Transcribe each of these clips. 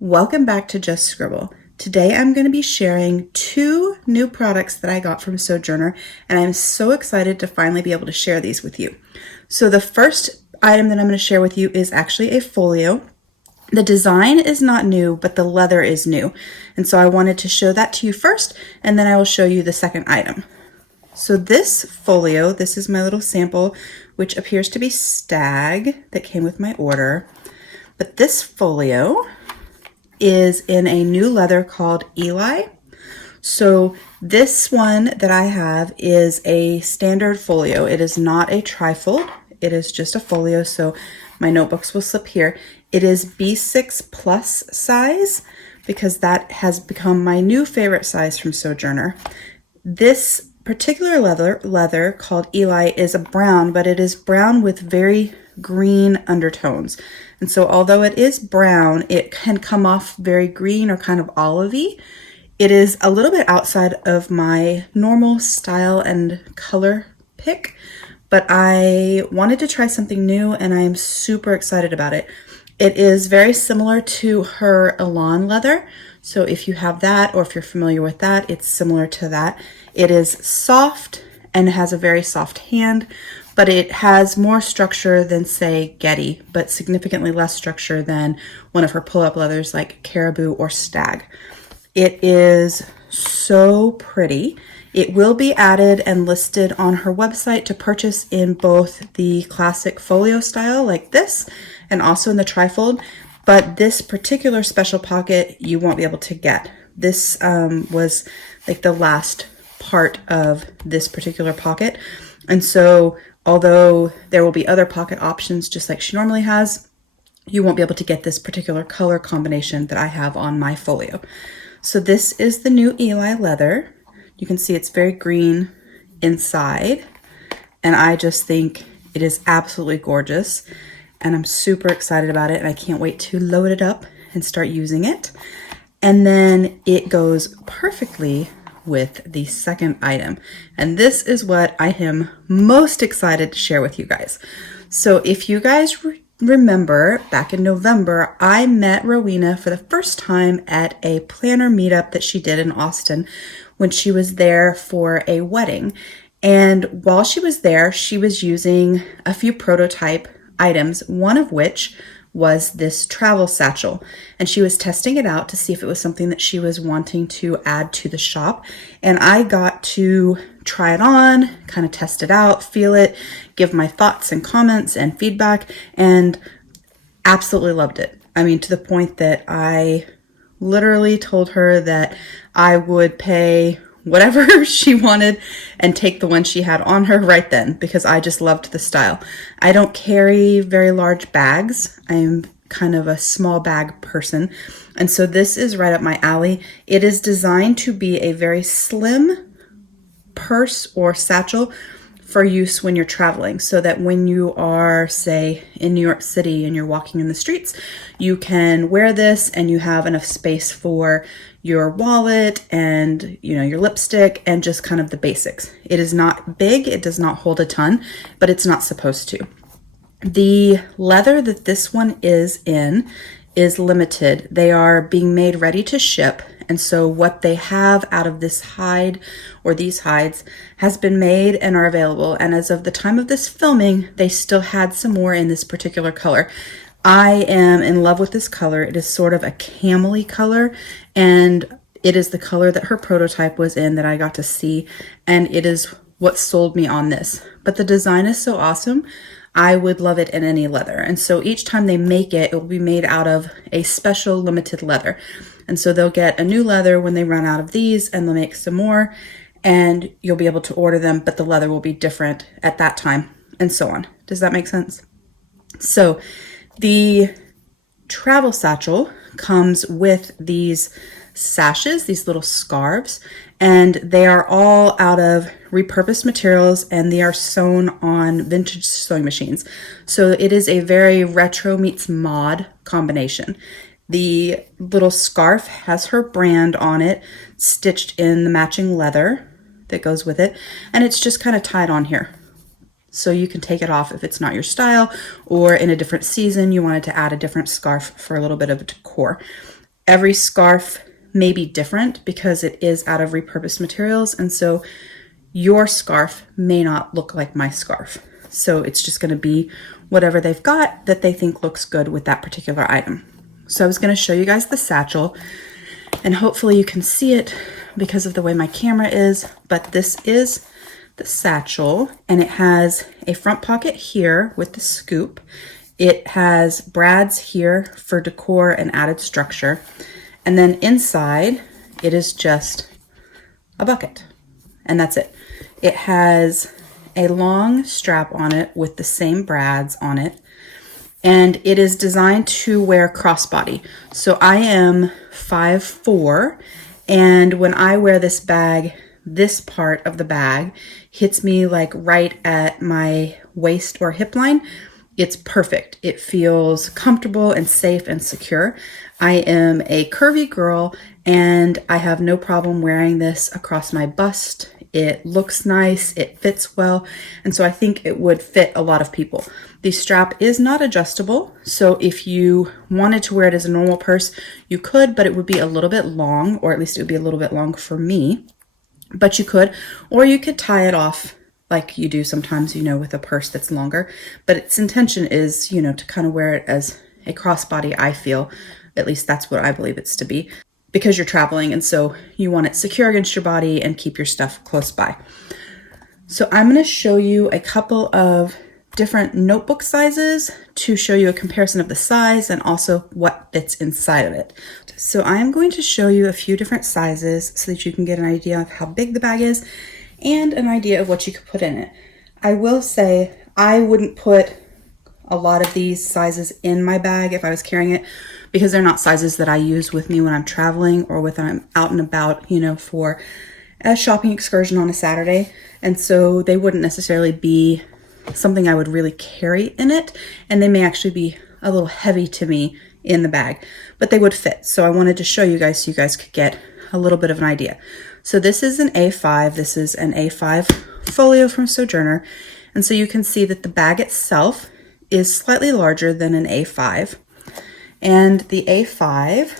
Welcome back to Just Scribble. Today I'm going to be sharing two new products that I got from Sojourner, and I'm so excited to finally be able to share these with you. So the first item that I'm going to share with you is actually a folio. The design is not new, but the leather is new. And so I wanted to show that to you first, and then I will show you the second item. So this folio, this is my little sample, which appears to be stag that came with my order. But this folio is in a new leather called Ellie. So this one that I have is a standard folio. It is not a trifold. It is just a folio, so my notebooks will slip here. It is B6 plus size because that has become my new favorite size from Sojourner. This particular leather called Ellie is a brown, but it is brown with very green undertones. And so although it is brown, it can come off very green or kind of olivey. It is a little bit outside of my normal style and color pick, but I wanted to try something new and I'm super excited about it. It is very similar to her Elan leather. So if you have that, or if you're familiar with that, it's similar to that. It is soft and has a very soft hand, but it has more structure than, say, Getty, but significantly less structure than one of her pull-up leathers like Caribou or Stag. It is so pretty. It will be added and listed on her website to purchase in both the classic folio style like this and also in the trifold, but this particular special pocket you won't be able to get. This was like the last part of this particular pocket, and so although there will be other pocket options just like she normally has, you won't be able to get this particular color combination that I have on my folio. So this is the new Ellie leather. You can see it's very green inside, and I just think it is absolutely gorgeous, and I'm super excited about it, and I can't wait to load it up and start using it. And then it goes perfectly with the second item, and this is what I am most excited to share with you guys. So if you guys remember, back in November, I met Rowena for the first time at a planner meetup that she did in Austin when she was there for a wedding. And while she was there, she was using a few prototype items, one of which was this travel satchel, and she was testing it out to see if it was something that she was wanting to add to the shop. And I got to try it on, kind of test it out, feel it, give my thoughts and comments and feedback, and absolutely loved it. I mean, to the point that I literally told her that I would pay whatever she wanted and take the one she had on her right then, because I just loved the style. I don't carry very large bags. I'm kind of a small bag person, and so this is right up my alley. It is designed to be a very slim purse or satchel for use when you're traveling, so that when you are, say, in New York City and you're walking in the streets, you can wear this and you have enough space for your wallet and, you know, your lipstick and just kind of the basics. It is not big, it does not hold a ton, but it's not supposed to. The leather that this one is in is limited. They are being made ready to ship, and so what they have out of this hide or these hides has been made and are available. And as of the time of this filming, they still had some more in this particular color. I am in love with this color. It is sort of a camel-y color, and it is the color that her prototype was in that I got to see, and it is what sold me on this. But the design is so awesome. I would love it in any leather. And so each time they make it, it will be made out of a special limited leather. And so they'll get a new leather when they run out of these, and they'll make some more, and you'll be able to order them, but the leather will be different at that time, and so on. Does that make sense? So the travel satchel comes with these sashes, these little scarves, and they are all out of repurposed materials, and they are sewn on vintage sewing machines. So it is a very retro meets mod combination. The little scarf has her brand on it, stitched in the matching leather that goes with it, and it's just kind of tied on here. So you can take it off if it's not your style, or in a different season you wanted to add a different scarf for a little bit of a decor. every scarf may be different because it is out of repurposed materials, and so your scarf may not look like my scarf. So it's just going to be whatever they've got that they think looks good with that particular item. So I was going to show you guys the satchel, and hopefully you can see it because of the way my camera is, but this is the satchel, and it has a front pocket here with the scoop. It has brads here for decor and added structure. And then inside, it is just a bucket, and that's it. It has a long strap on it with the same brads on it, and it is designed to wear crossbody. So I am 5'4", and when I wear this bag, this part of the bag hits me like right at my waist or hip line. It's perfect. It feels comfortable and safe and secure. I am a curvy girl, and I have no problem wearing this across my bust. It looks nice, it fits well, and so I think it would fit a lot of people. The strap is not adjustable, so if you wanted to wear it as a normal purse, you could, but it would be a little bit long, or at least it would be a little bit long for me. But you could, or you could tie it off like you do sometimes, you know, with a purse that's longer. But its intention is, you know, to kind of wear it as a crossbody, I feel. At least that's what I believe it's to be, because you're traveling, and so you want it secure against your body and keep your stuff close by. So I'm going to show you a couple of different notebook sizes to show you a comparison of the size and also what fits inside of it. So I'm going to show you a few different sizes so that you can get an idea of how big the bag is and an idea of what you could put in it. I will say I wouldn't put a lot of these sizes in my bag if I was carrying it, because they're not sizes that I use with me when I'm traveling or when I'm out and about, you know, for a shopping excursion on a Saturday. And so they wouldn't necessarily be something I would really carry in it, and they may actually be a little heavy to me in the bag, but they would fit. So I wanted to show you guys so you guys could get a little bit of an idea. So this is an A5. This is an A5 Folio from Sojourner. And so you can see that the bag itself is slightly larger than an A5. And the A5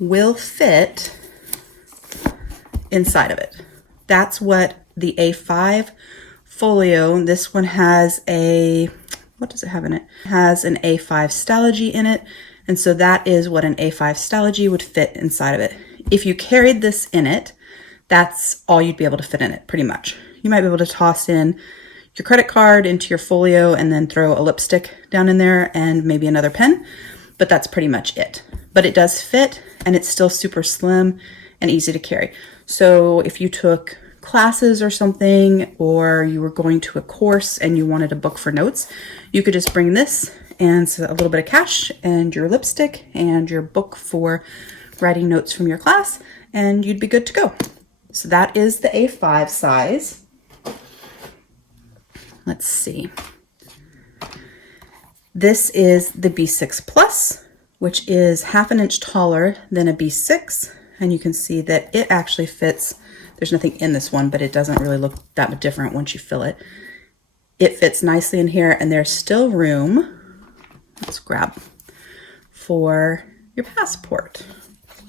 will fit inside of it. That's what the A5 Folio, this one has a, what does it have in it? It has an A5 Stalogy in it. And so that is what an A5 Stalogy would fit inside of it. If you carried this in it, that's all you'd be able to fit in it, pretty much. You might be able to toss in your credit card into your Folio and then throw a lipstick down in there and maybe another pen, but that's pretty much it. But it does fit, and it's still super slim and easy to carry. So if you took classes or something, or you were going to a course and you wanted a book for notes, you could just bring this and a little bit of cash and your lipstick and your book for writing notes from your class, and you'd be good to go. So that is the A5 size. Let's see. This is the B6 Plus, which is 1/2 inch taller than a B6, and you can see that it actually fits. There's nothing in this one, but it doesn't really look that much different once you fill it. It fits nicely in here, and there's still room, let's grab, for your passport.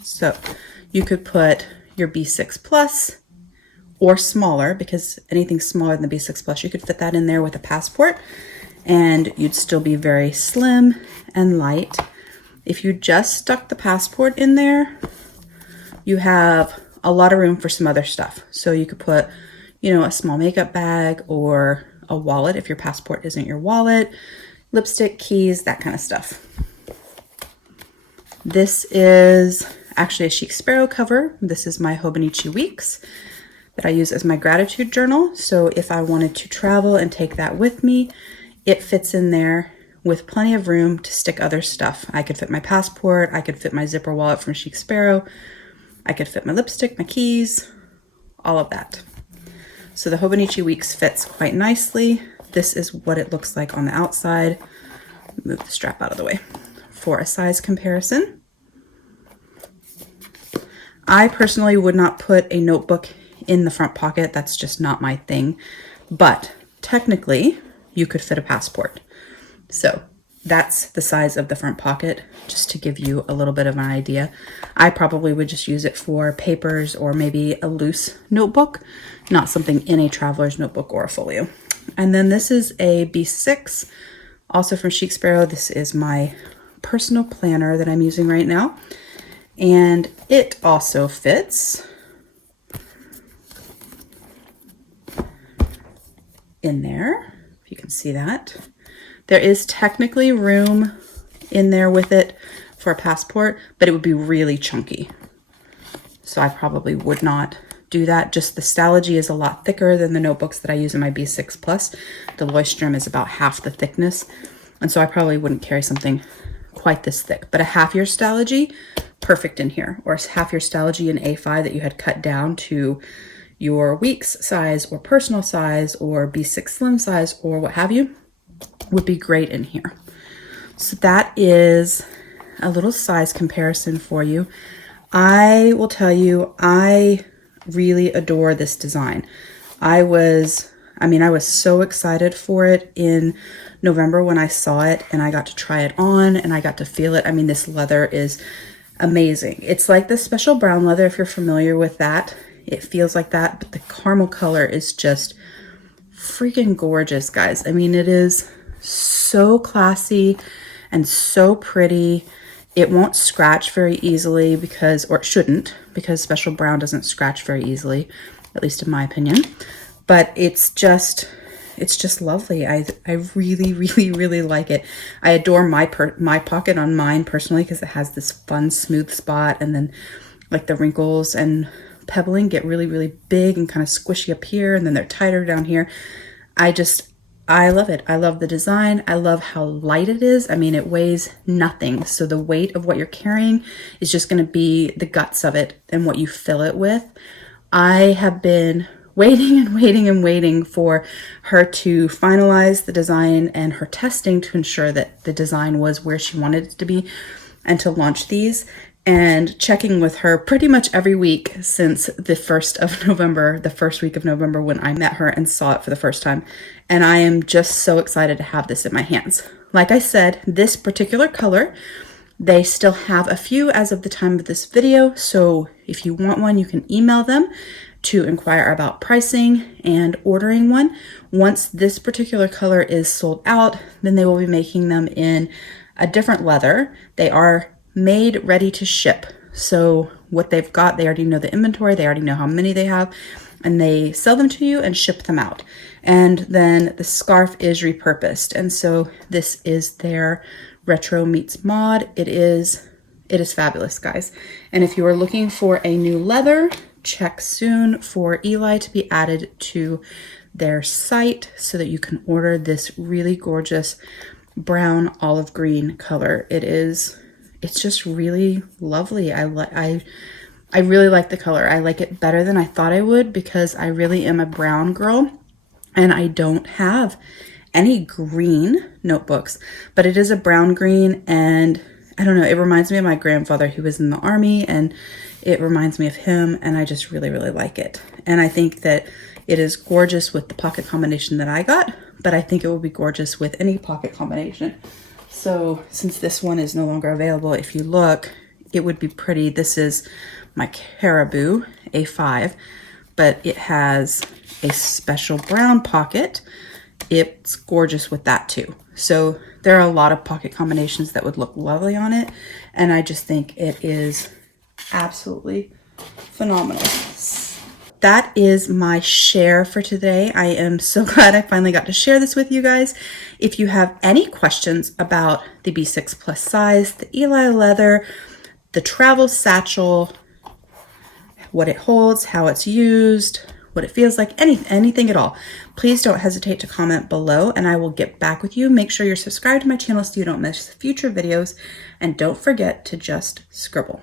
So you could put your B6 Plus or smaller, because anything smaller than the B6 Plus, you could fit that in there with a passport, and you'd still be very slim and light. If you just stuck the passport in there, you have a lot of room for some other stuff. So you could put, you know, a small makeup bag or a wallet if your passport isn't your wallet, lipstick, keys, that kind of stuff. This is actually a Chic Sparrow cover. This is my Hobonichi Weeks that I use as my gratitude journal. So if I wanted to travel and take that with me, it fits in there with plenty of room to stick other stuff. I could fit my passport, I could fit my zipper wallet from Chic Sparrow, I could fit my lipstick, my keys, all of that. So the Hobonichi Weeks fits quite nicely. This is what it looks like on the outside. Move the strap out of the way for a size comparison. I personally would not put a notebook in the front pocket. That's just not my thing. But technically, you could fit a passport. So that's the size of the front pocket, just to give you a little bit of an idea. I probably would just use it for papers or maybe a loose notebook, not something in a traveler's notebook or a folio. And then this is a B6, also from Chic Sparrow. This is my personal planner that I'm using right now. And it also fits in there, if you can see that. There is technically room in there with it for a passport, but it would be really chunky. So I probably would not do that. Just the Stalogy is a lot thicker than the notebooks that I use in my B6 Plus. The Leuchtturm is about half the thickness. And so I probably wouldn't carry something quite this thick, but a half year Stalogy, perfect in here, or a half year Stalogy in A5 that you had cut down to your weeks size or personal size or B6 slim size or what have you, would be great in here. So that is a little size comparison for you. I will tell you, I really adore this design. I was so excited for it in November when I saw it and I got to try it on and I got to feel it. I mean, this leather is amazing. It's like the special brown leather, if you're familiar with that. It feels like that, but the caramel color is just freaking gorgeous, guys. I mean, it is so classy and so pretty. It won't scratch very easily because, or it shouldn't, because special brown doesn't scratch very easily, at least in my opinion. But it's just lovely. I really, really, really like it. I adore my pocket on mine personally because it has this fun smooth spot, and then like the wrinkles and pebbling get really, really big and kind of squishy up here, and then they're tighter down here. I love it. I love the design. I love how light it is. I mean, it weighs nothing. So the weight of what you're carrying is just going to be the guts of it and what you fill it with. I have been waiting and waiting and waiting for her to finalize the design and her testing to ensure that the design was where she wanted it to be and to launch these. And checking with her pretty much every week since the 1st of November, the first week of November when I met her and saw it for the first time. And I am just so excited to have this in my hands. Like I said, this particular color, they still have a few as of the time of this video. So if you want one, you can email them to inquire about pricing and ordering one. Once this particular color is sold out, then they will be making them in a different leather. They are made ready to ship. So what they've got, they already know the inventory, they already know how many they have, and they sell them to you and ship them out. And then the scarf is repurposed. And so this is their retro meets mod. It is fabulous, guys. And if you are looking for a new leather, check soon for Eli to be added to their site so that you can order this really gorgeous brown olive green color. It's just really lovely. I really like the color. I like it better than I thought I would because I really am a brown girl and I don't have any green notebooks, but it is a brown green, and I don't know, it reminds me of my grandfather who was in the army, and it reminds me of him, and I just really, really like it. And I think that it is gorgeous with the pocket combination that I got, but I think it will be gorgeous with any pocket combination. So since this one is no longer available, if you look, it would be pretty. This is my Caribou A5, but it has a special brown pocket. It's gorgeous with that too. So there are a lot of pocket combinations that would look lovely on it, and I just think it is absolutely phenomenal. That is my share for today. I am so glad I finally got to share this with you guys. If you have any questions about the B6 Plus size, the Eli leather, the travel satchel, what it holds, how it's used, what it feels like, anything at all, please don't hesitate to comment below and I will get back with you. Make sure you're subscribed to my channel so you don't miss future videos, and don't forget to just scribble.